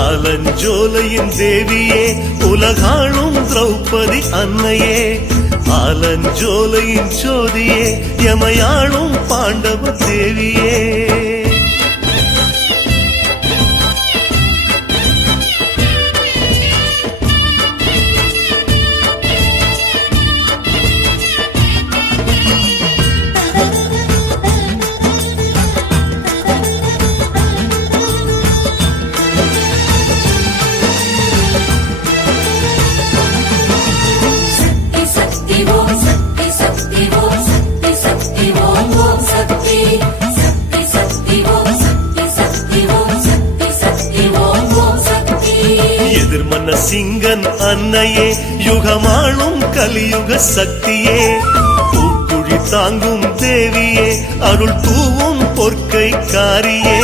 ஆலஞ்சோலையின் தேவியே உலகாளும் திரௌபதி அன்னையே. ஆலஞ்சோலையின் சோதியே எமையாளும் பாண்டவ தேவியே. சிங்கன் அன்னையே யுகமாளும் கலியுக சக்தியே. பூக்குழி தாங்கும் தேவியே அருள் பூவும் பொற்கை காரியே